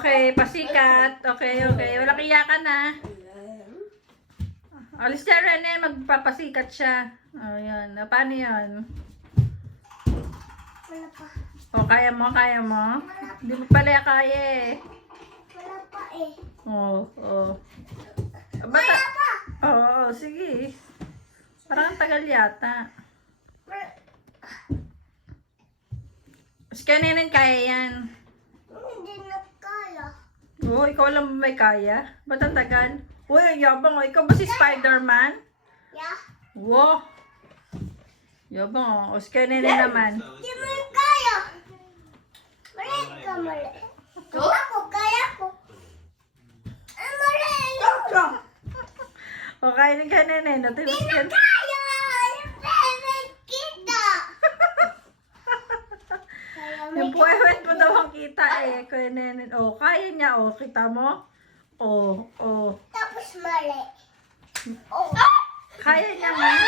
Okay, pasikat. Okay, okay. Wala iyakan na. Alis na Rene, magpapasikat siya. Oh, yan. Paano yan? Wala pa. O, kaya mo, kaya mo? Hindi mo pala kaya eh. Wala pa eh. Oo, oo. Wala pa! Oo, sige. Parang ang tagal yata. Mas kaninin kaya yan. Hindi na kaya. Oo, ikaw lang may kaya? Ba't ang tagal? Uy, ang yabang o. Ikaw ba si Spider-Man? Yeah? Wow. Yabang o. O, si kaninin naman. Hindi mo yung kaya. Mali ka, mali. Ako, kaya ko. Ah, mali. O, kainin ka ninin. Hindi na kaya. Yung favorite kita. Kaya may Yung puwewet mo daw ang kita eh. Kaninin. O, kaya niya o. Kita mo? O, o. tapos mali. Oh. Kaya niya man.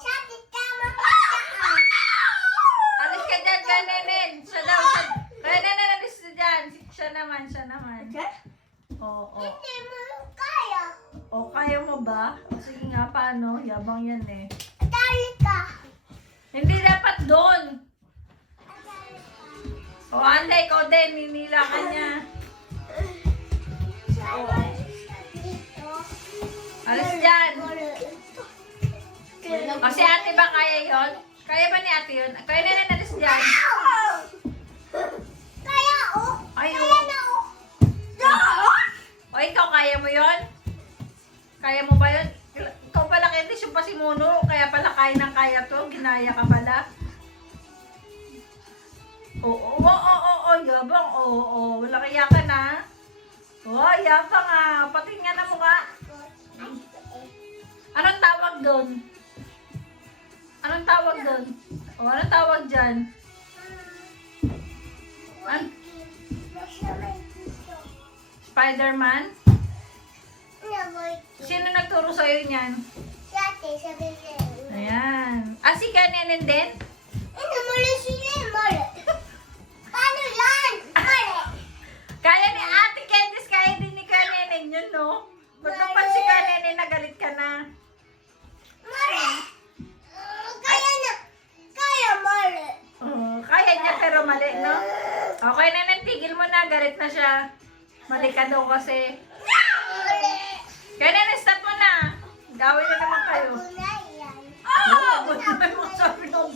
Sabi tama ka saan. Alis ka dyan, kaninin. Siya daw. Kaninin, alis ka dyan. Siya naman, siya naman. O, o. Hindi mo yung kaya. O, kaya mo ba? O, sige nga, paano? Yabang yan eh. Dali ka. Hindi dapat doon. O, anda, ikaw din. Ninila ka niya. Oo. Alis dyan. O, si ate ba kaya yon? Kaya ba ni ate yun? Kaya na alis dyan. Kaya oh. Ay, Kaya oo. na oh. O, ikaw kaya mo yon? Kaya mo ba yun? Ikaw pala kaya yung pa si Muno. Kaya pala kaya ng kaya to. Ginaya ka pala. Oo, oo, oo, oo, yabang. Oo, oo, wala kaya ka na. Oo, yabang ah. Pati nga na mukha. Anong tawag doon? Anong tawag doon? O, anong tawag dyan? Spider-Man? Sino nagturo sa'yo niyan? Ayan. Ah, si Kanenen din? Kaya ni Ate Candice, kaya din ni Kanenen yun, no? Ba't naman si Kanenen nagalit ka na? Kaya niya pero mali, no? Okay, Nenen, tigil mo na. Galit na siya. Mali ka daw kasi. Kaya Nenen, stop mo na. Gawin na naman kayo. Oo, naman mo sabi ng...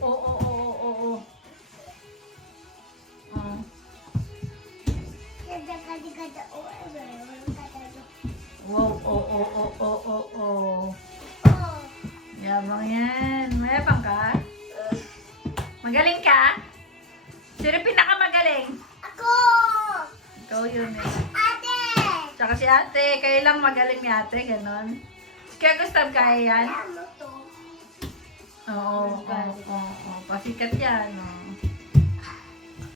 Oo, oo, oo, oo. Oo. Wow, oo, oo, oo, oo, oo. Yabang yan. Mayabang ka? Magaling ka? Sino pinakamagaling? Ikaw yun eh. Tsaka si ate. Kayo lang magaling ni ate. Ganon. Kaya Gustav, kaya yan? Oo, oo, oo, oo. Pasikat yan. Oh.